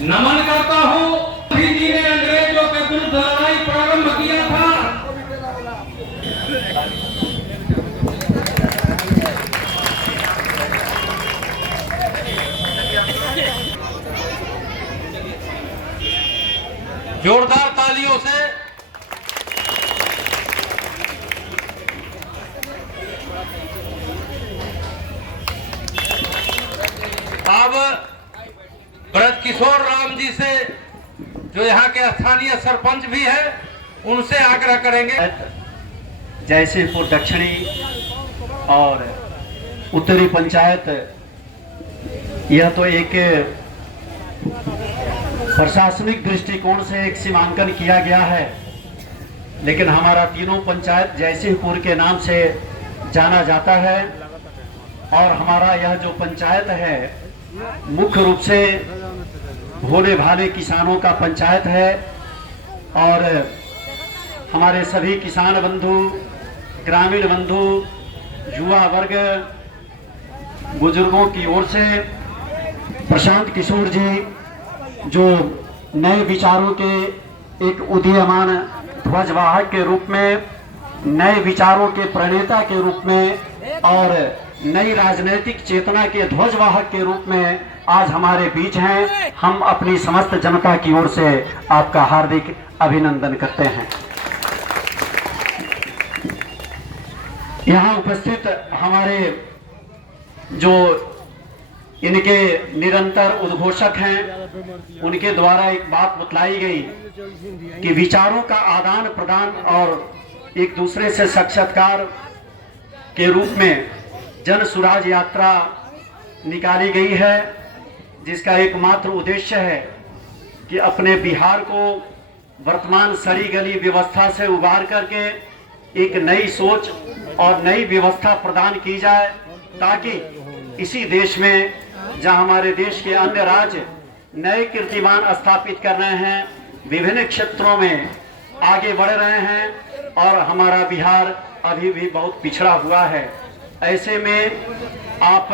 नमन करता हूँ। गांधी जी ने अंग्रेजों के विरुद्ध लड़ाई प्रारंभ किया था। जोरदार तालियों से अब ब्रजकिशोर राम जी से, जो यहाँ के स्थानीय सरपंच भी है, उनसे आग्रह करेंगे। जयसिंहपुर दक्षिणी और उत्तरी पंचायत, यह तो एक प्रशासनिक दृष्टिकोण से एक सीमांकन किया गया है, लेकिन हमारा तीनों पंचायत जयसिंहपुर के नाम से जाना जाता है। और हमारा यह जो पंचायत है मुख्य रूप से भोले भाले किसानों का पंचायत है। और हमारे सभी किसान बंधु, ग्रामीण बंधु, युवा वर्ग, बुजुर्गों की ओर से प्रशांत किशोर जी, जो नए विचारों के एक उदीयमान ध्वजवाहक के रूप में, नए विचारों के प्रणेता के रूप में और नई राजनीतिक चेतना के ध्वजवाहक के रूप में आज हमारे बीच हैं, हम अपनी समस्त जनता की ओर से आपका हार्दिक अभिनंदन करते हैं। यहाँ उपस्थित हमारे जो इनके निरंतर उद्घोषक हैं, उनके द्वारा एक बात बतलाई गई कि विचारों का आदान प्रदान और एक दूसरे से साक्षात्कार के रूप में जन सुराज यात्रा निकाली गई है, जिसका एकमात्र उद्देश्य है कि अपने बिहार को वर्तमान सड़ी गली व्यवस्था से उबार करके एक नई सोच और नई व्यवस्था प्रदान की जाए, ताकि इसी देश में, जहां हमारे देश के अन्य राज्य नए कीर्तिमान स्थापित कर रहे हैं, विभिन्न क्षेत्रों में आगे बढ़ रहे हैं, और हमारा बिहार अभी भी बहुत पिछड़ा हुआ है। ऐसे में आप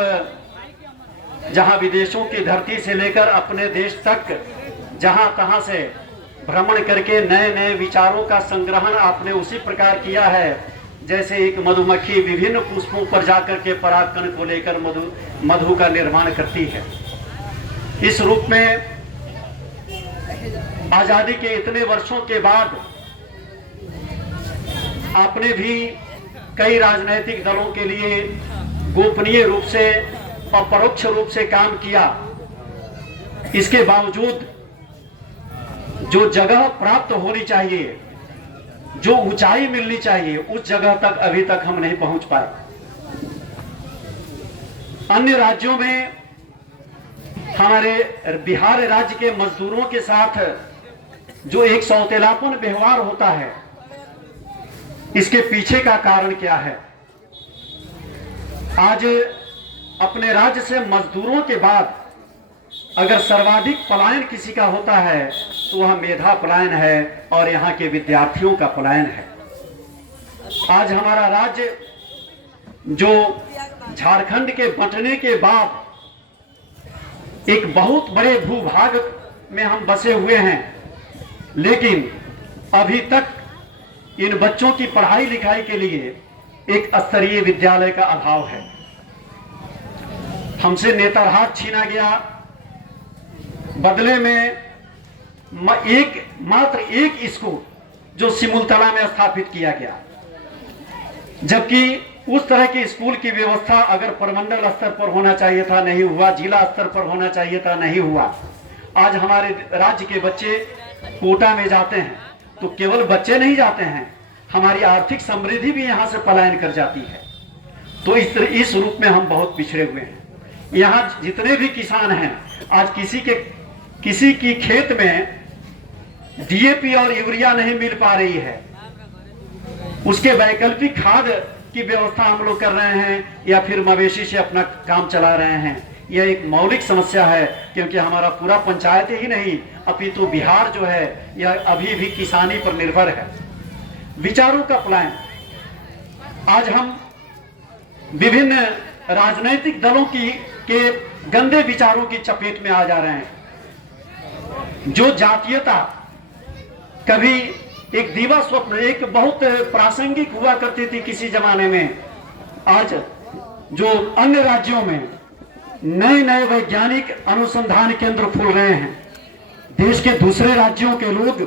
जहां विदेशों की धरती से लेकर अपने देश तक जहां तहां से भ्रमण करके नए नए विचारों का संग्रहण आपने उसी प्रकार किया है, जैसे एक मधुमक्खी विभिन्न पुष्पों पर जाकर के परागकण को लेकर मधु का निर्माण करती है। इस रूप में आजादी के इतने वर्षों के बाद आपने भी कई राजनीतिक दलों के लिए गोपनीय रूप से और परोक्ष रूप से काम किया। इसके बावजूद जो जगह प्राप्त होनी चाहिए, जो ऊंचाई मिलनी चाहिए, उस जगह तक अभी तक हम नहीं पहुंच पाए। अन्य राज्यों में हमारे बिहार राज्य के मजदूरों के साथ जो एक सौतेलापन व्यवहार होता है, इसके पीछे का कारण क्या है? आज अपने राज्य से मजदूरों के बाद अगर सर्वाधिक पलायन किसी का होता है तो वह मेधा पलायन है और यहाँ के विद्यार्थियों का पलायन है। आज हमारा राज्य जो झारखंड के बंटने के बाद एक बहुत बड़े भूभाग में हम बसे हुए हैं, लेकिन अभी तक इन बच्चों की पढ़ाई लिखाई के लिए एक स्तरीय विद्यालय का अभाव है। हमसे नेतरहाट छीना गया, बदले में मात्र एक स्कूल जो सिमुलतला में स्थापित किया गया, जबकि उस तरह के स्कूल की व्यवस्था अगर प्रमंडल स्तर पर होना चाहिए था, नहीं हुआ। जिला स्तर पर होना चाहिए था, नहीं हुआ। आज हमारे राज्य के बच्चे कोटा में जाते हैं तो केवल बच्चे नहीं जाते हैं, हमारी आर्थिक समृद्धि भी यहाँ से पलायन कर जाती है। तो इस रूप में हम बहुत पिछड़े हुए हैं। यहाँ जितने भी किसान हैं, आज किसी की खेत में डीएपी और यूरिया नहीं मिल पा रही है, उसके वैकल्पिक खाद की व्यवस्था हम लोग कर रहे हैं या फिर मवेशी से अपना काम चला रहे हैं। यह एक मौलिक समस्या है, क्योंकि हमारा पूरा पंचायत ही नहीं अपितु बिहार जो है यह अभी भी किसानी पर निर्भर है। विचारों का पलायन, आज हम विभिन्न राजनीतिक दलों के गंदे विचारों की चपेट में आ जा रहे हैं। जो जातीयता कभी एक दीवा स्वप्न, एक बहुत प्रासंगिक हुआ करती थी किसी जमाने में, आज जो अन्य राज्यों में नए नए वैज्ञानिक अनुसंधान केंद्र खुल रहे हैं, देश के दूसरे राज्यों के लोग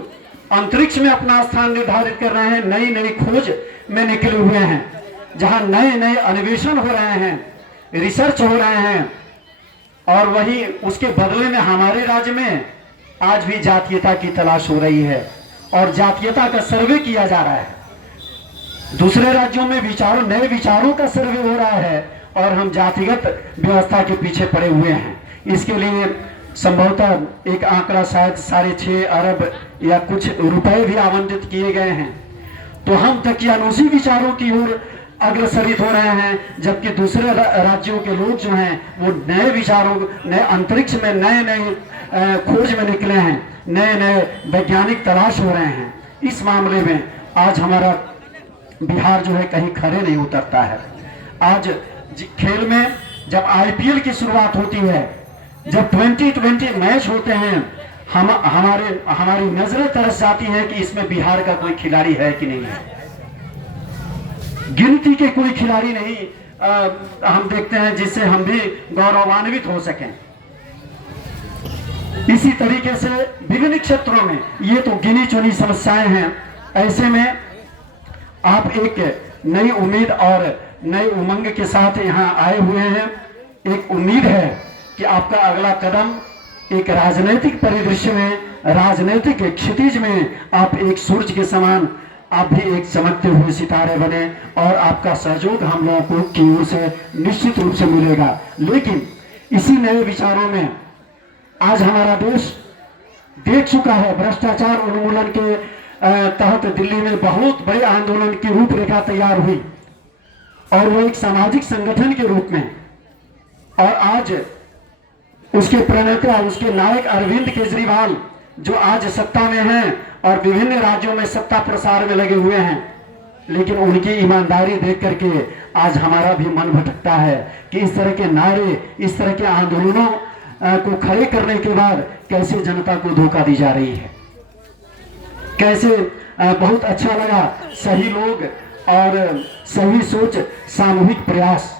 अंतरिक्ष में अपना स्थान निर्धारित कर रहे हैं, नई नई खोज में निकले हुए हैं, जहां नए नए अन्वेषण हो रहे हैं, रिसर्च हो रहे हैं, और वही उसके बदले में हमारे राज्य में आज भी जातीयता की तलाश हो रही है और जातीयता का सर्वे किया जा रहा है। दूसरे राज्यों में विचारों, नए विचारों का सर्वे हो रहा है और हम जातिगत व्यवस्था के पीछे पड़े हुए हैं। इसके लिए संभवतः एक आंकड़ा शायद 6.5 अरब या कुछ रुपए भी आवंटित किए गए हैं। तो हम तकियानुसी विचारों की ओर अग्रसरित हो रहे हैं, जबकि दूसरे राज्यों के लोग जो हैं वो नए विचारों, नए अंतरिक्ष में नए नए खोज में निकले हैं, नए नए वैज्ञानिक तलाश हो रहे हैं। इस मामले में आज हमारा बिहार जो है कहीं खड़े नहीं उतरता है। आज खेल में जब आईपीएल की शुरुआत होती है, जब 2020 मैच होते हैं, हमारी नजरें तरस जाती है कि इसमें बिहार का कोई खिलाड़ी है कि नहीं है। गिनती के कोई खिलाड़ी नहीं हम देखते हैं जिससे हम भी गौरवान्वित हो सकें। इसी तरीके से विभिन्न क्षेत्रों में ये तो गिनी चुनी समस्याएं हैं। ऐसे में आप एक नई उम्मीद और नए उमंग के साथ यहाँ आए हुए हैं। एक उम्मीद है कि आपका अगला कदम एक राजनीतिक परिदृश्य में, राजनीतिक क्षितिज में आप एक सूरज के समान आप भी एक चमकते हुए सितारे बने और आपका सहयोग हम लोगों की ओर से निश्चित रूप से मिलेगा। लेकिन इसी नए विचारों में आज हमारा देश देख चुका है, भ्रष्टाचार उन्मूलन के तहत दिल्ली में बहुत बड़े आंदोलन की रूपरेखा तैयार हुई और वो एक सामाजिक संगठन के रूप में, और आज उसके प्रणेता, उसके नायक अरविंद केजरीवाल जो आज सत्ता में हैं और विभिन्न राज्यों में सत्ता प्रसार में लगे हुए हैं, लेकिन उनकी ईमानदारी देख करके आज हमारा भी मन भटकता है कि इस तरह के नारे, इस तरह के आंदोलनों को खड़े करने के बाद कैसे जनता को धोखा दी जा रही है। कैसे बहुत अच्छा लगा, सही लोग और सही सोच, सामूहिक प्रयास,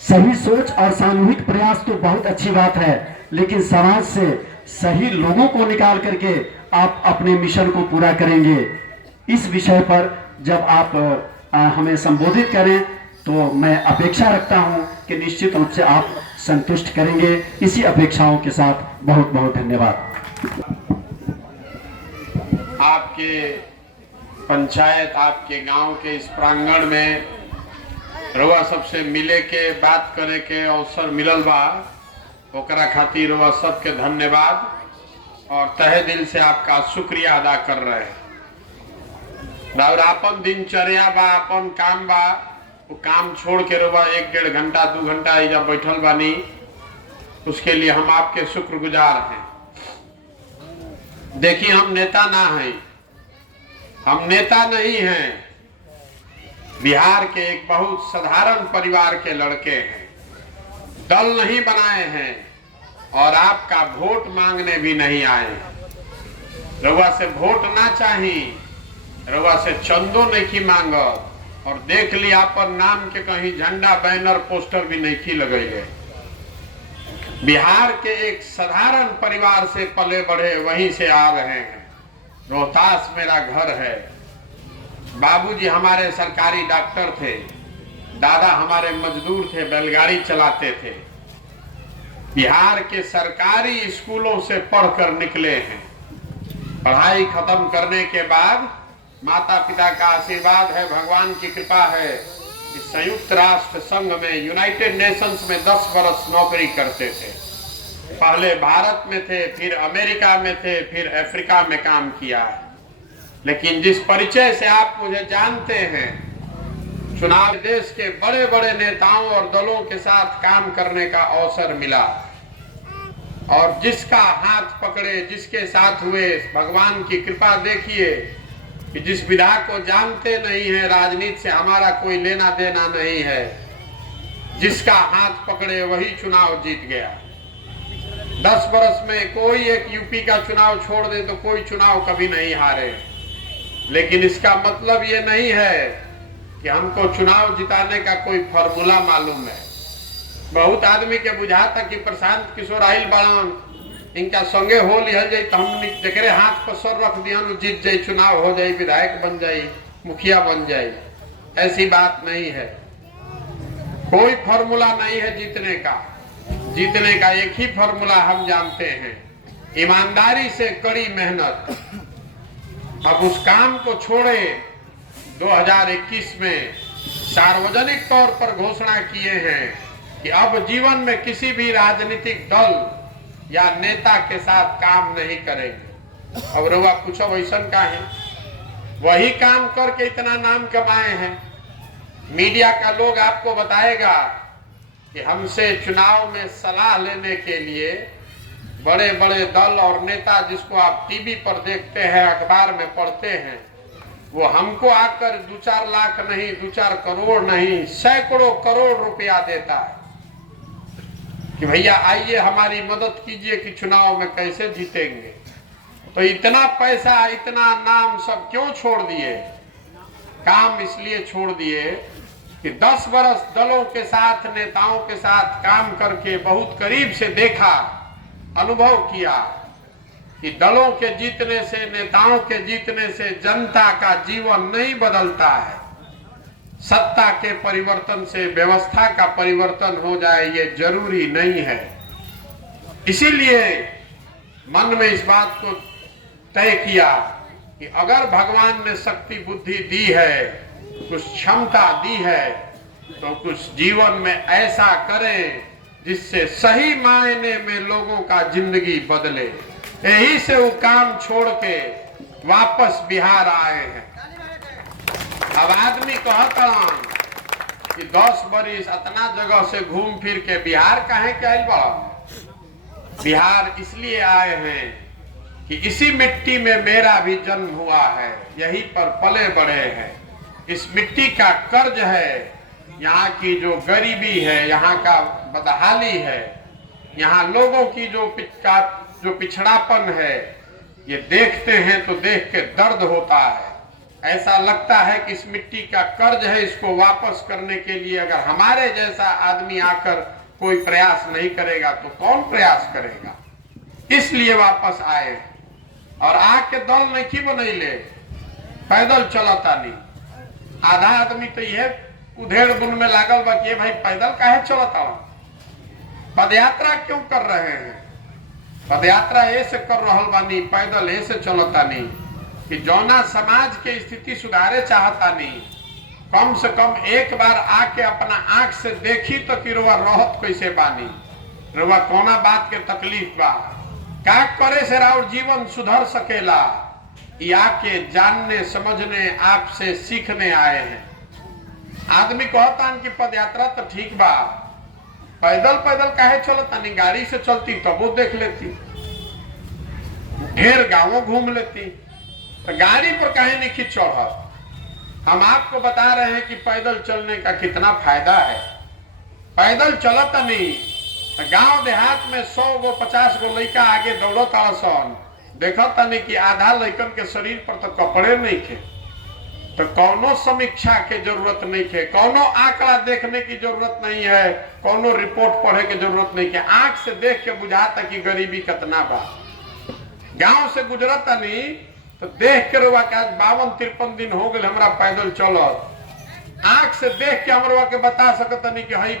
सही सोच और सामूहिक प्रयास तो बहुत अच्छी बात है, लेकिन समाज से सही लोगों को निकाल करके आप अपने मिशन को पूरा करेंगे। इस विषय पर जब आप हमें संबोधित करें तो मैं अपेक्षा रखता हूं कि निश्चित रूप से आप संतुष्ट करेंगे। इसी अपेक्षाओं के साथ बहुत बहुत धन्यवाद। आपके पंचायत, आपके गांव के इस प्रांगण में रउआ सबसे मिले के बात करे के अवसर मिलल बा, ओकरा खातिर रउआ सबके धन्यवाद और तहे दिल से आपका शुक्रिया अदा कर रहे हैं। और अपन दिनचर्या बा, अपन काम बा, वो काम छोड़ के रउआ 1-1.5 घंटा 2 घंटा इधर बैठल बानी, उसके लिए हम आपके शुक्रगुजार हैं। देखिए, हम नेता ना हैं, हम नेता नहीं हैं, बिहार के एक बहुत साधारण परिवार के लड़के हैं, दल नहीं बनाए हैं और आपका वोट मांगने भी नहीं आए। रउआ से वोट ना चाहिए, रउआ से चंदो नहीं मांगो और देख लिया अपन नाम के कहीं झंडा, बैनर, पोस्टर भी नहीं लगेले। बिहार के एक साधारण परिवार से पले बढ़े, वहीं से आ रहे हैं। रोहतास मेरा घर है, बाबूजी हमारे सरकारी डॉक्टर थे, दादा हमारे मजदूर थे, बैलगाड़ी चलाते थे। बिहार के सरकारी स्कूलों से पढ़कर निकले हैं। पढ़ाई खत्म करने के बाद माता पिता का आशीर्वाद है, भगवान की कृपा है कि संयुक्त राष्ट्र संघ में, यूनाइटेड नेशंस में 10 वर्ष नौकरी करते थे। पहले भारत में थे, फिर अमेरिका में थे, फिर अफ्रीका में काम किया। लेकिन जिस परिचय से आप मुझे जानते हैं, चुनाव देश के बड़े बड़े नेताओं और दलों के साथ काम करने का अवसर मिला और जिसका हाथ पकड़े, जिसके साथ हुए, भगवान की कृपा देखिए कि जिस विधा को जानते नहीं है, राजनीति से हमारा कोई लेना देना नहीं है, जिसका हाथ पकड़े वही चुनाव जीत गया। 10 बरस में कोई एक यूपी का चुनाव छोड़ दे तो कोई चुनाव कभी नहीं हारे। लेकिन इसका मतलब ये नहीं है कि हमको चुनाव जिताने का कोई फॉर्मूला मालूम है। बहुत आदमी के बुझाता कि प्रशांत किशोर आइल बाड़न, इनका संगे हो लिहल जाई तो हम जकरे हाथ पर सर रख दिया जीत जाई, चुनाव हो जाई, विधायक बन जाई, मुखिया बन जाई। ऐसी बात नहीं है। कोई फॉर्मूला नहीं है जीतने का। जीतने का एक ही फॉर्मूला हम जानते हैं, ईमानदारी से कड़ी मेहनत। अब उस काम को छोड़े 2021 में सार्वजनिक तौर पर घोषणा किए हैं कि अब जीवन में किसी भी राजनीतिक दल या नेता के साथ काम नहीं करेंगे। अब रउआ पूछो वैसन का है, वही काम करके इतना नाम कमाए हैं। मीडिया का लोग आपको बताएगा कि हमसे चुनाव में सलाह लेने के लिए बड़े बड़े दल और नेता, जिसको आप टीवी पर देखते हैं, अखबार में पढ़ते हैं, वो हमको आकर 2-4 लाख नहीं, 2-4 करोड़ नहीं, सैकड़ों करोड़ रुपया देता है कि भैया आइए हमारी मदद कीजिए कि चुनाव में कैसे जीतेंगे। तो इतना पैसा, इतना नाम सब क्यों छोड़ दिए? काम इसलिए छोड़ दिए कि 10 बरस दलों के साथ, नेताओं के साथ काम करके बहुत करीब से देखा, अनुभव किया कि दलों के जीतने से, नेताओं के जीतने से जनता का जीवन नहीं बदलता है। सत्ता के परिवर्तन से व्यवस्था का परिवर्तन हो जाए ये जरूरी नहीं है। इसीलिए मन में इस बात को तय किया कि अगर भगवान ने शक्ति बुद्धि दी है, कुछ क्षमता दी है, तो कुछ जीवन में ऐसा करें जिससे सही मायने में लोगों का जिंदगी बदले। यही से वो काम छोड़ के वापस बिहार आए हैं। अब आदमी कहता कि 10 बरिस इतना जगह से घूम फिर के बिहार काहे के आइल बड़ा? बिहार इसलिए आए हैं कि इसी मिट्टी में मेरा भी जन्म हुआ है, यहीं पर पले बड़े हैं। इस मिट्टी का कर्ज है, यहाँ की जो गरीबी है, यहाँ का बदहाली है, यहाँ लोगों की जो पिछड़ापन है, ये देखते हैं तो देख के दर्द होता है। ऐसा लगता है कि इस मिट्टी का कर्ज है, इसको वापस करने के लिए अगर हमारे जैसा आदमी आकर कोई प्रयास नहीं करेगा तो कौन प्रयास करेगा? इसलिए वापस आए और आके दल नहीं बनैले, पैदल चलता नहीं। आधा आदमी तो यह उधेड़ बुन में लागल बा कि भाई पैदल काहे चलता, पदयात्रा क्यों कर रहे हैं? पदयात्रा ऐसे कर रहल बानी, पैदल ऐसे चलता नहीं कि जौना समाज के स्थिति सुधारे चाहता नहीं, कम से कम एक बार आके अपना आंख से देखी तो कि रुआ रहत कैसे बानी, रुआ कौना बात के तकलीफ बा, का करे से राउर जीवन सुधर सकेला, या के जानने समझने आपसे सीखने आए हैं। आदमी कहता कि पदयात्रा तो ठीक बा, पैदल पैदल काहे चलता नहीं, गाड़ी से चलती तब वो देख लेती, ढेर गांवों घूम लेती, तो गाड़ी पर काहे नहीं खींच चढ़त? हम आपको बता रहे हैं कि पैदल चलने का कितना फायदा है। पैदल चलता नहीं, गांव देहात में 100 गो 50 गो लड़का आगे दौड़त आसन, देखता नहीं कि आधा लड़कन के शरीर पर तो कपड़े नहीं थे, तो कौनो समीक्षा के जरूरत नहीं है, कौनो आंकड़ा देखने की जरूरत नहीं है, कौनो रिपोर्ट पढ़े की जरूरत नहीं है। आंख से देख के बुझाता कि गरीबी कितना बा। गांव से गुजरता नहीं तो देख के रुआ के आज 52-53 दिन हो गए हमरा पैदल चलत, आंख से देख के हमरा के बता सकता नहीं कि हई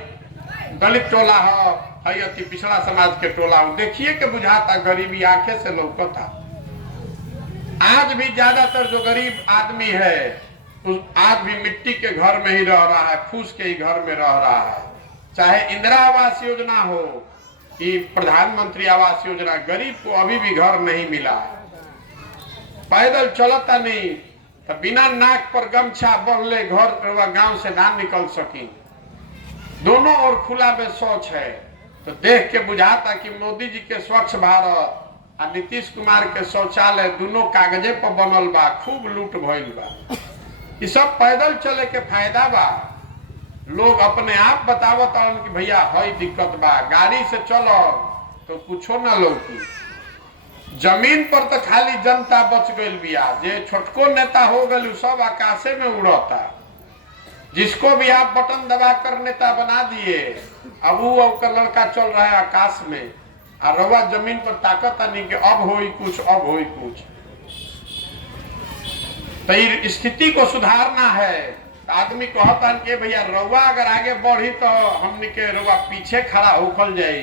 दलित टोला है, हई अति पिछड़ा समाज के टोला हो, देखिए के बुझाता गरीबी आंखें से लौकता। आज भी ज्यादातर जो गरीब आदमी है आज भी मिट्टी के घर में ही रह रहा है, फूस के ही घर में रह रहा है। चाहे इंदिरा आवास योजना हो कि प्रधानमंत्री आवास योजना, गरीब को अभी भी घर नहीं मिला। पैदल चलता नहीं तो बिना नाक पर गमछा बंधले घर गांव से ना निकल सकी। दोनों ओर खुला में शौच है, तो देख के बुझाता कि मोदी जी के स्वच्छ भारत और नीतीश कुमार के शौचालय दोनों कागजे पर बनल बा, खूब लूट भइल बा। ये सब पैदल चले के फायदा बा। लोग अपने आप बतावत कि भैया हई दिक्कत बा, गाड़ी से चलो तो कुछो ना लौकी। जमीन पर तो खाली जनता बच गई बिया, जे छोटको नेता हो गए सब आकाशे में उड़ता। जिसको भी आप बटन दबा कर नेता बना दिए, अब वो का लड़का चल रहा है आकाश में, और रवा जमीन पर ताकत नहीं कि अब होई कुछ, अब होई कुछ। तो ये स्थिति को सुधारना है। तो आदमी कहता है कि भैया रवा अगर आगे बढ़ी तो हमने के रवा पीछे खड़ा होकर जाये,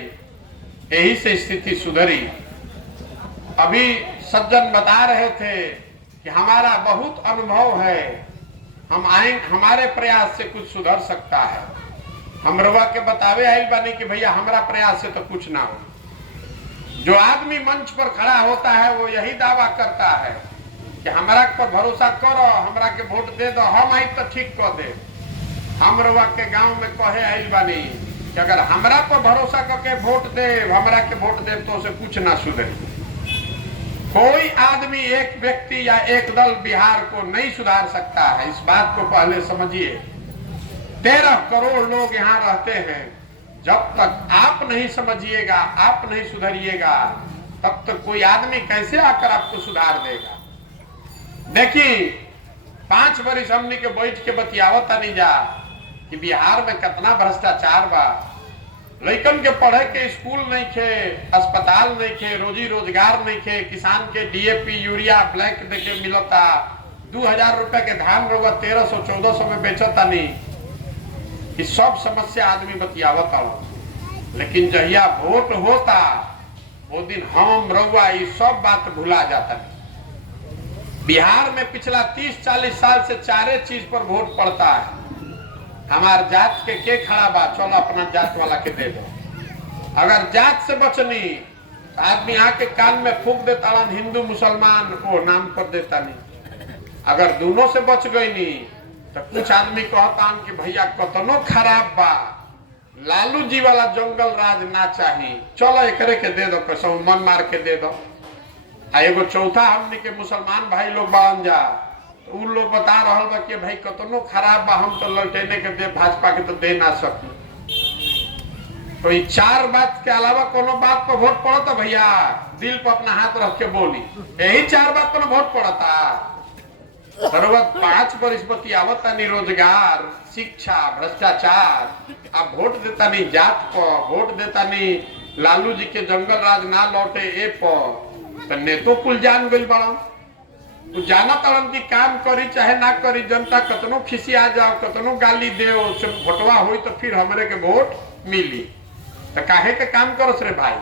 यही से स्थिति सुधरी। अभी सज्जन बता रहे थे कि हमारा बहुत अनुभव है, हम आए, हमारे प्रयास से कुछ सुधर सकता है। हम रवा के बतावे आई बानी कि भैया हमारा प्रयास से तो कुछ ना हो। जो आदमी मंच पर खड़ा होता है वो यही दावा करता है कि हमरा पर भरोसा करो, हमरा के वोट दे दो, हम आई तो ठीक कर दे। हम रवा के गांव में कहे आई बानी कि अगर हमरा पर भरोसा करके वोट दे, हमरा के वोट दे तो उसे कुछ ना सुधरे। कोई आदमी, एक व्यक्ति या एक दल बिहार को नहीं सुधार सकता है। इस बात को पहले समझिए। 13 करोड़ लोग यहाँ रहते हैं। जब तक आप नहीं समझिएगा, आप नहीं सुधरिएगा, तब तक कोई आदमी कैसे आकर आपको सुधार देगा। देखिए 5 वर्ष हमने के बैठ के बतियावत नहीं जा कि बिहार में कितना भ्रष्टाचार बा। लड़कन के पढ़े के स्कूल नहीं थे, अस्पताल नहीं थे, रोजी रोजगार नहीं थे, किसान के डीएपी यूरिया ब्लैक देके मिलता, 2000 रुपए के धान रोगा 1300-1400 में बेचता नहीं। ये सब समस्या आदमी बतियावता हो। लेकिन जहिया वोट होता वो दिन हम रउआ ये सब बात भुला जाता नहीं। बिहार में पिछला 30-40 साल से 4 चीज पर वोट पड़ता है। हमार जात के खड़ा बा, चलो अपना जात वाला के दे दो। अगर जात से बचनी तो आदमी आके कान में फूंक देता, हिंदू मुसलमान वो नाम पर देता नहीं। अगर दोनों से बच गई नहीं तो कुछ आदमी कहता कि भैया कतनो खराब बा, लालू जी वाला जंगल राज ना चाहिए, चलो एकरे के दे दो, कसम मन मार के दे दो। एगो चौथा हमने के मुसलमान भाई लोग बान जा, उन लोग बता रहा बा कि भाई कतनो खराब बा, हम तो लौटेने के दे, भाजपा के तो दे ना सकी। तो ये 4 बात के अलावा कोनो बात पर वोट पड़ता भैया, दिल पर अपना हाथ रख के बोली, यही 4 बात पर वोट पड़ता। 5 वर्ष बतियावता नहीं, रोजगार, शिक्षा, भ्रष्टाचार। अब वोट देता नहीं जात पर, वोट देता नहीं लालू जी के जंगल राज ना लौटे ए पर। तो नेतो कुल जान गई बड़ा, जाना तड़न की काम करी चाहे ना करी, जनता कतनो खिसिया जाओ, कतनो गाली दे, वोटवा हो तो फिर हमरे के वोट मिली। तो काहे के काम करो रे भाई।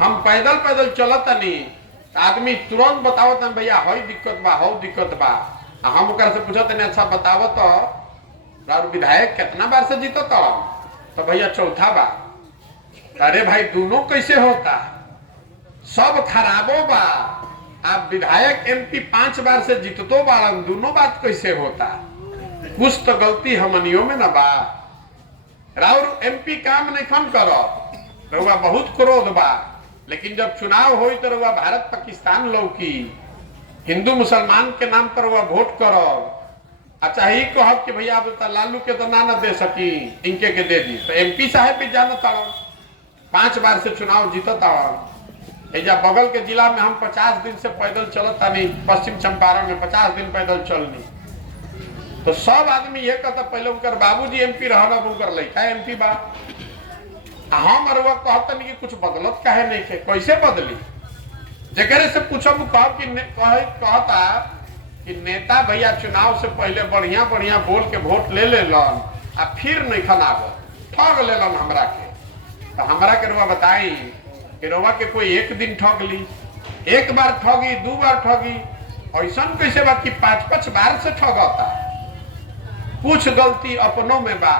हम पैदल पैदल चलता नहीं, आदमी तुरंत बताओ तन भैया हई दिक्कत बा, हो दिक्कत बा। हम ओकरा से पूछत नहीं, अच्छा बताओ तो विधायक कितना बार से जीतो तो भैया चौथा बार। अरे भाई दोनों कैसे होता, सब खराबो बा। आप विधायक एमपी 5 बार से जीततो बारन, दोनों बात कैसे होता। कुछ तो गलती हमनियों में न बा। राउर एमपी काम नहीं खन करो, रउआ बहुत क्रोध बा। लेकिन जब चुनाव हो तो रउआ भारत पाकिस्तान लौकी, हिंदू मुसलमान के नाम पर रउआ वोट करो। अच्छा ही कहो कि भैया अब तो लालू के तो ना दे सकी, इनके के दे दी। तो एमपी साहब भी जानता 5 बार से चुनाव जीतता। एजा बगल के जिला में हम 50 दिन से पैदल चलता नहीं, पश्चिम चंपारण में 50 दिन पैदल चलनी। तो सब आदमी ये कहता पहले उनकर बाबूजी एमपी रहना, उनकर लड़का एमपी बा। हम अरुआ कहता नहीं कि कुछ बदलत काहे नहीं थे, कैसे बदली। जगह से पूछो कहता कि नेता भैया चुनाव से पहले बढ़िया बढ़िया बोल के वोट ले लन, आ फिर नहीं खनाब ठग ले लन हमरा के। तो हमरा के रुआ बताई कि रउआ के कोई एक दिन ठग ली, 1 बार ठगी, 2 बार ठगी, ऐसा कैसे बात कि 5-5 बार से ठगता। कुछ गलती अपनों में बा।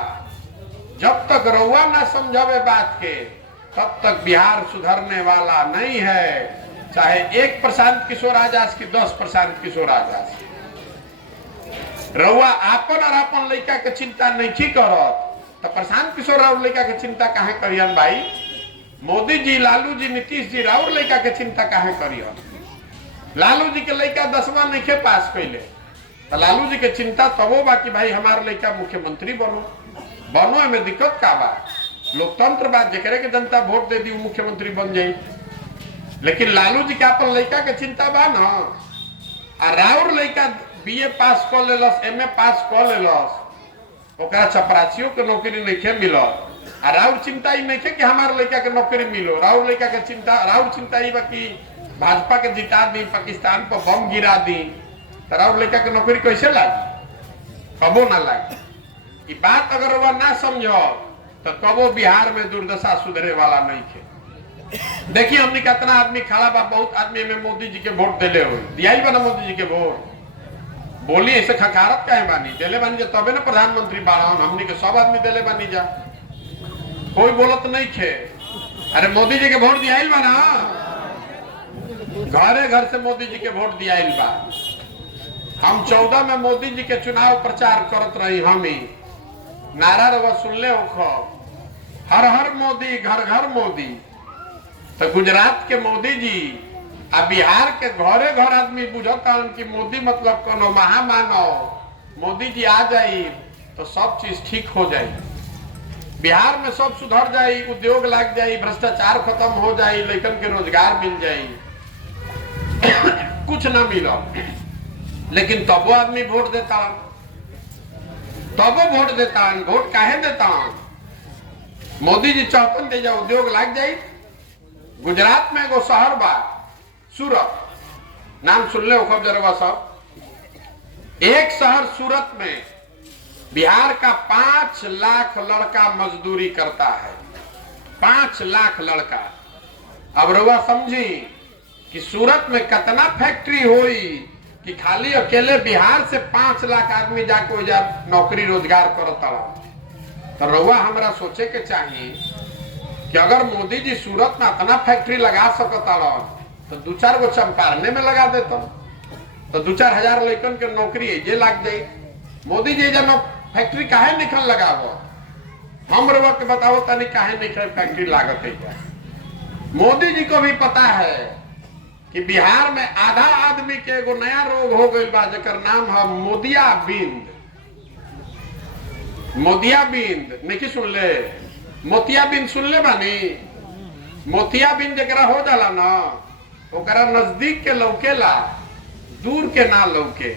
जब तक रउआ ना समझावे बात के, तब तक बिहार सुधरने वाला नहीं है। चाहे 1 प्रशांत किशोर आजाद की 10 प्रशांत किशोर आजाद, रउआ आपन और आपन लड़का के चिंता नहीं की करत, तो प्रशांत किशोर और लड़का के चिंता काहे करियन भाई। मोदी जी, लालू जी, नीतीश जी राउर लड़का के चिंता काहे करियन। लालू जी के लड़का 10वां नहीं के पास कैले, तो लालू जी के चिंता तबो बा कि भाई हमारे लड़का मुख्यमंत्री बनो में दिक्कत का बा। लोकतंत्र बात जकरे के जनता वोट दे दी मुख्यमंत्री बन जाई। लेकिन लालू जी के अपन लड़का के चिंता बा न, आ राउर लड़का बीए पास कर लेलस, एमए पास कर लेलस, ओकरा चपरासियों के नौकरी नहीं मिलत, आ राउर चिंता ही नहीं कि हमारे लड़का के नौकरी मिलो। राउर लड़का के चिंता, राउर चिंता ही बा कि भाजपा के जिता दी, पाकिस्तान पर बम गिरा दी, तो राउर लड़का के नौकरी कैसे लागी? कबो ना लागी। ये बात अगर वह ना समझो तो कबो बिहार में दुर्दशा सुधरे वाला नहीं है। देखिए हमने कितना आदमी खड़ा बा, बहुत आदमी में मोदी जी के वोट दिले हो दिया बना मोदी जी के वोट। बोली ऐसे खकारत काहे बानी? दिले बानी जा तबे ना प्रधानमंत्री बाड़न, हमने के सब आदमी दिले बानी जा, कोई बोलत नहीं खे। अरे मोदी जी के वोट दिया बा ना, घरे घर से मोदी जी के वोट दिया बा। हम 14 में मोदी जी के चुनाव प्रचार करत रही, हम ही नारा रवा सुनले हो, हर हर मोदी घर घर मोदी। तो गुजरात के मोदी जी आ बिहार के घरे घर आदमी बुझता कि मोदी मतलब कोनो महामानव। मोदी जी आ जाई तो सब चीज ठीक हो जाई, बिहार में सब सुधर जाई, उद्योग लग जाई, भ्रष्टाचार खत्म हो जाई, लड़कन के रोजगार मिल जाई। कुछ ना मिला, लेकिन तबो आदमी वोट देता, तबो वोट देता। वोट काहे देता? मोदी जी चाहतन दे जा उद्योग लग जाई। गुजरात में एगो शहर बा सूरत, नाम सुन ले खूब जरवा सब। एक शहर सूरत में बिहार का 5 लाख लड़का मजदूरी करता है, 5 लाख लड़का। अब रउआ समझी कि सूरत में कितना फैक्ट्री हुई कि खाली अकेले बिहार से 5 लाख आदमी जाको जा नौकरी रोजगार करता। तो रउआ हमरा सोचे के चाहिए कि अगर मोदी जी सूरत में इतना फैक्ट्री लगा सकता तो 2-4 गो चंपारने में लगा देता, तो 2-4 हजार लड़कन के नौकरी ये लग जाये। मोदी जी जब फैक्ट्री काहे निकल लगावो? हम रउआ के बताओ तनी काहे निकल फैक्ट्री लागत है। मोदी जी को भी पता है कि बिहार में आधा आदमी के एगो नया रोग हो गई बा, जेकर नाम है मोतियाबिंद। मोतियाबिंद नहीं सुन ले? मोतियाबिंद सुन ले बानी? मोतियाबिंद जरा हो जाला ना, ओकरा नजदीक के लौकेला, दूर के ना लौके।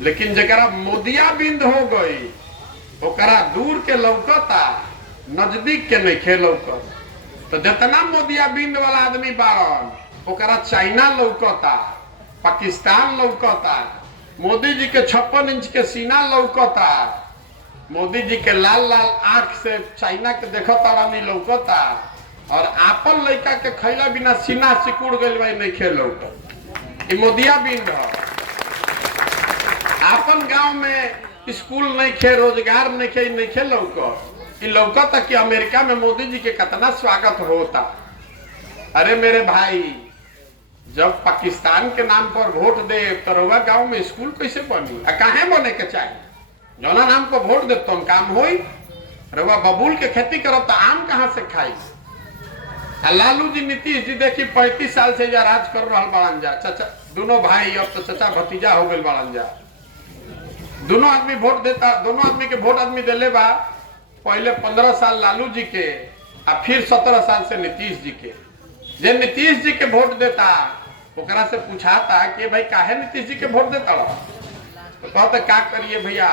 लेकिन जरा मोतियाबिंद हो गई, ओकरा दूर के लौकता, नजदीक के नहीं खे लौकत। तो जितना मोतियाबिंद वाला आदमी बारन, ओकरा चाइना लौकता, पाकिस्तान लौकता, मोदी जी के 56 इंच के सीना लौकता, मोदी जी के लाल लाल आंख से चाइना के देखता रानी लौकता, और आपन लड़का के खैला बिना सीना सिकुड़ गइल बा नहीं खे लौकत। ई मोतियाबिंद है। आपन गांव में स्कूल नहीं खे, रोजगार नहीं खे लौकत। ई लौकता कि अमेरिका में मोदी जी के कितना स्वागत होता। अरे मेरे भाई, जब पाकिस्तान के नाम पर वोट दे तो रउआ गांव में स्कूल कैसे बनी? काहे बने के चाहिए? जौना नाम को वोट दे तो काम होई। रउआ बबूल के खेती करब तो आम कहां से खाई? लालू जी नीतीश जी देखी 35 साल से राज कर रहा बाड़न जा, चाचा दोनों भाई, अब तो चाचा भतीजा हो गए बाड़न जा। दोनों आदमी वोट देता, दोनों आदमी के वोट आदमी दिले बा। पहले 15 साल लालू जी के, और फिर 17 साल से नीतीश जी के। जे नीतीश जी के वोट देता ओकरा से पूछाता कि भाई काहे नीतीश जी के वोट देता, तो कहते क्या करिए भैया,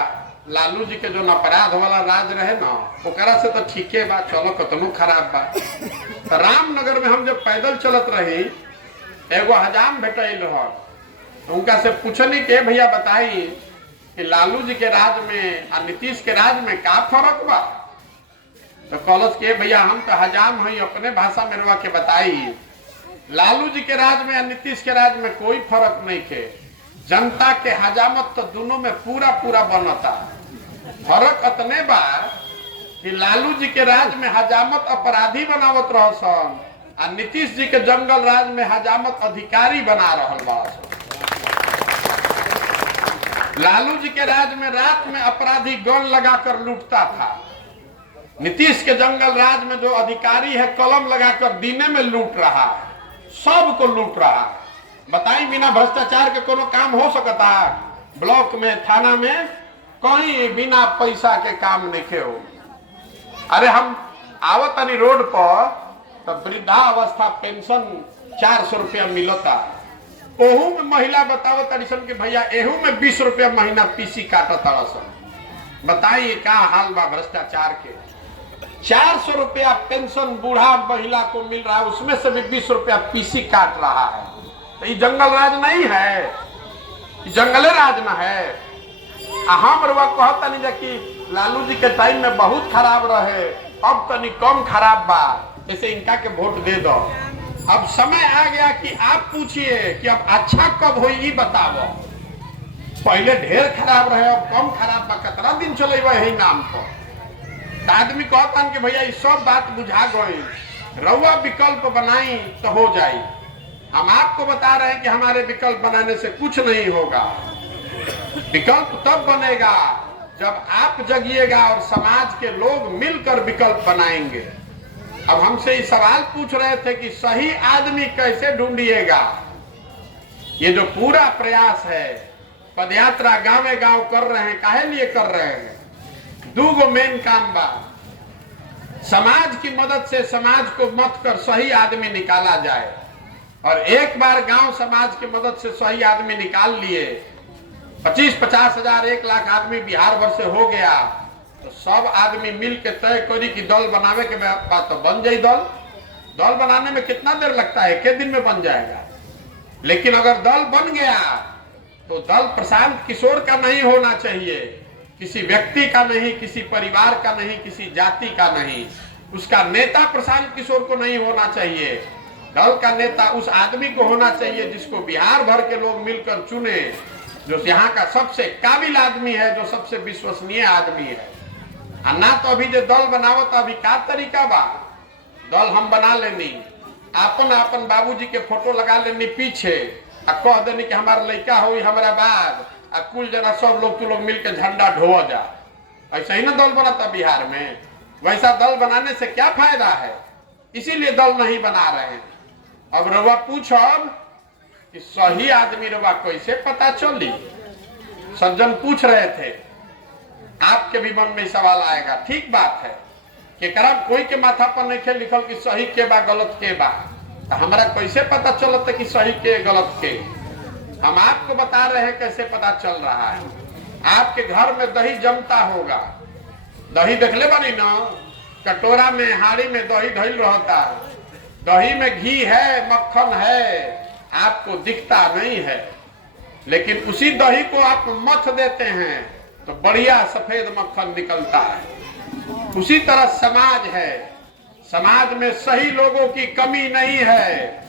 लालू जी के जो अपराध वाला राज रहे ना, ओकरा से तो ठीके बा, चलो कतनो खराब बा। तो रामनगर में हम जब पैदल चलत रही, एगो हजाम भेटल रह, तो उनका से पूछनी के भैया बताई कि लालू जी के राज में और नीतीश के राज में का फर्क बा? तो कहलस के भैया हम तो हजाम हई, अपने भाषा में रवा के बताई, लालू जी के राज में और नीतीश के राज में कोई फर्क नहीं के। जनता के हजामत तो दोनों में पूरा पूरा बनता। फर्क अतने बा कि लालू जी के राज में हजामत अपराधी बनावत रहसन, और नीतीश जी के जंगल राज में हजामत अधिकारी बना रहल बा। लालू जी के राज में रात में अपराधी गन लगाकर लूटता था, नीतीश के जंगल राज में जो अधिकारी है कलम लगाकर दीने में लूट रहा है, सबको लूट रहा है। बताई बिना भ्रष्टाचार के कोनो काम हो सकता? ब्लॉक में, थाना में, कहीं बिना पैसा के काम नहीं हो। अरे हम आवत तनी रोड पर तो वृद्धावस्था पेंशन 400 रुपया मिलता। ओहू में महिला बतावत तनी सन के भैया एहू में 20 रुपया महीना पीसी काटत तारा सन। बताइए क्या हाल बा भ्रष्टाचार के। 400 रुपया पेंशन बूढ़ा महिला को मिल रहा है, उसमें से भी 20 रुपया पीसी काट रहा है। तो ये जंगल राज नहीं है, ये जंगले राज न है। हम रुआ कहता नहीं कि लालू जी के टाइम में बहुत खराब रहे, अब तनी कम खराब बा, ऐसे इनका के वोट दे दो। अब समय आ गया कि आप पूछिए कि अब अच्छा कब हो, ये बताओ। पहले ढेर खराब रहे, अब कम खराब बा, कितना दिन चले यही नाम पर। आदमी कहता कि भैया ये सब बात बुझा गई, रउआ विकल्प बनाई तो हो जाई। हम आपको बता रहे हैं कि हमारे विकल्प बनाने से कुछ नहीं होगा। विकल्प तब बनेगा जब आप जगिएगा और समाज के लोग मिलकर विकल्प बनाएंगे। अब हमसे ये सवाल पूछ रहे थे कि सही आदमी कैसे ढूंढिएगा। ये जो पूरा प्रयास है, पदयात्रा गांवे गांव कर रहे हैं, काहे लिए कर रहे हैं? दूगो मेन काम बा। समाज की मदद से समाज को मत कर सही आदमी निकाला जाए, और एक बार गांव समाज की मदद से सही आदमी निकाल लिए, 25-50 हजार 1 लाख आदमी बिहार भर से हो गया, तो सब आदमी मिल के तय करी कि दल बनावे के बात तो बन जाए। दल बनाने में कितना देर लगता है? एक दिन में बन जाएगा। लेकिन अगर दल बन गया तो दल प्रशांत किशोर का नहीं होना चाहिए, किसी व्यक्ति का नहीं, किसी परिवार का नहीं, किसी जाति का नहीं। उसका नेता प्रशांत किशोर को नहीं होना चाहिए। दल का नेता उस आदमी को होना चाहिए जिसको बिहार भर के लोग मिलकर चुने, जो यहाँ का सबसे काबिल आदमी है, जो सबसे विश्वसनीय आदमी है। ना तो अभी जो दल बनावत अभी का तरीका बा, दल हम बना लेनी, अपन बाबूजी के फोटो लगा लेनी पीछे, आ कह देनी कि हमारा लड़का हो हमारा बाद, आ कुल जना सब लोग तू लोग मिलकर झंडा ढोआ जा। ऐसा ही ना दल बनता बिहार में। वैसा दल बनाने से क्या फायदा है? इसीलिए दल नहीं बना रहे हैं। अब रवा पूछो कि सही आदमी रवा कैसे पता चली? सज्जन पूछ रहे थे, आपके भी मन में सवाल आएगा। ठीक बात है कि कोई के माथा पर नहीं लिखल कि सही के बा गलत के बा, तो हमारा कैसे पता चलता कि सही के गलत के? हम आपको बता रहे हैं कैसे पता चल रहा है। आपके घर में दही जमता होगा, दही देखले बानी ना, कटोरा में हाड़ी में दही धइल रहता है, दही में घी है, मक्खन है, आपको दिखता नहीं है। लेकिन उसी दही को आप मथ देते हैं तो बढ़िया सफेद मक्खन निकलता है। उसी तरह समाज है, समाज में सही लोगों की कमी नहीं है।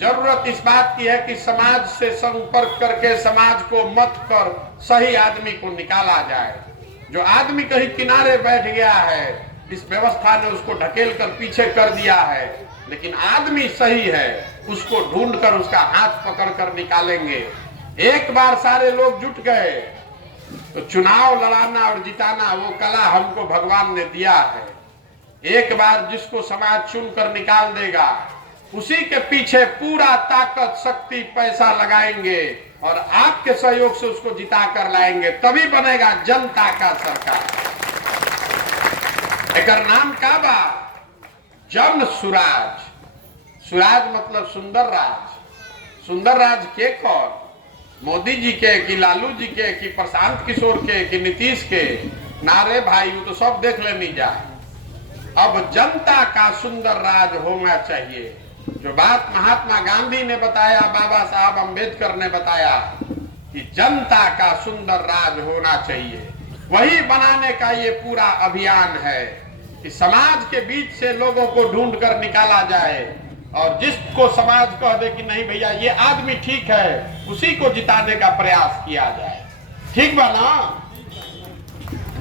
जरूरत इस बात की है कि समाज से संपर्क करके समाज को मत कर सही आदमी को निकाला जाए। जो आदमी कहीं किनारे बैठ गया है, इस व्यवस्था ने उसको ढकेल कर पीछे कर दिया है, लेकिन आदमी सही है, उसको ढूंढकर उसका हाथ पकड़ कर निकालेंगे। एक बार सारे लोग जुट गए तो चुनाव लड़ाना और जिताना वो कला हमको भगवान ने दिया है। एक बार जिसको समाज चुनकर निकाल देगा, उसी के पीछे पूरा ताकत, शक्ति, पैसा लगाएंगे और आपके सहयोग से उसको जिता कर लाएंगे, तभी बनेगा जनता का सरकार। एक नाम का बा जन सुराज। सुराज मतलब सुंदर राज। सुंदर राज के कौन? मोदी जी के कि लालू जी के कि प्रशांत किशोर के कि नीतीश के? नारे भाई वो तो सब देख लेनी जा। अब जनता का सुंदर राज होना चाहिए। जो बात महात्मा गांधी ने बताया, बाबा साहब अम्बेडकर ने बताया कि जनता का सुंदर राज होना चाहिए, वही बनाने का ये पूरा अभियान है कि समाज के बीच से लोगों को ढूंढ कर निकाला जाए और जिसको समाज कह दे कि नहीं भैया ये आदमी ठीक है, उसी को जिताने का प्रयास किया जाए। ठीक बा ना?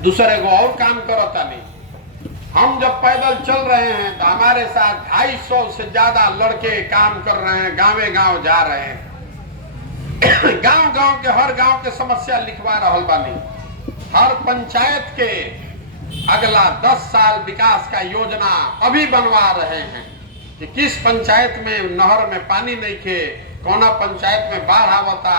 दूसरे को और काम करता नहीं। हम जब पैदल चल रहे हैं तो हमारे साथ 250 से ज्यादा लड़के काम कर रहे हैं, गांवे गांव जा रहे हैं। गांव गांव के हर गांव के समस्या लिखवा रहल बानी। हर पंचायत के अगला 10 साल विकास का योजना अभी बनवा रहे हैं कि किस पंचायत में नहर में पानी नहीं खे, कौना पंचायत में बाढ़ आवता,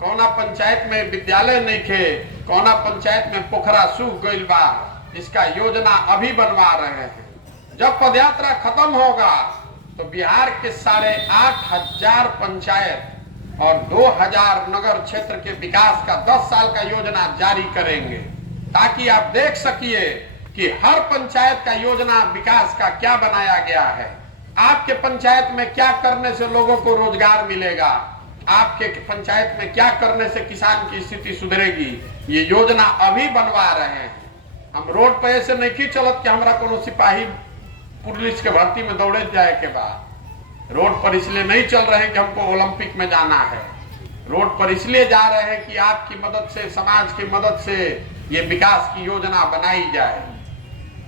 कौना पंचायत में विद्यालय नहीं खे, कौना पंचायत में पोखरा सूख गइल बा। इसका योजना अभी बनवा रहे हैं। जब पदयात्रा खत्म होगा तो बिहार के 8,500 पंचायत और 2,000 नगर क्षेत्र के विकास का 10 साल का योजना जारी करेंगे, ताकि आप देख सकिए कि हर पंचायत का योजना विकास का क्या बनाया गया है। आपके पंचायत में क्या करने से लोगों को रोजगार मिलेगा, आपके पंचायत में क्या करने से किसान की स्थिति सुधरेगी, ये योजना अभी बनवा रहे हैं। हम रोड पे ऐसे नहीं चलत कि हमरा कोनो सिपाही पुलिस के भर्ती में दौड़े जाए के बाद। रोड पर इसलिए नहीं चल रहे हैं कि हमको ओलंपिक में जाना है, रोड पर इसलिए जा रहे हैं कि आपकी मदद से, समाज की मदद से ये विकास की योजना बनाई जाए।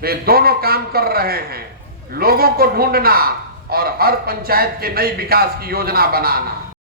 तो ये दोनों काम कर रहे हैं, लोगों को ढूंढना और हर पंचायत के नई विकास की योजना बनाना।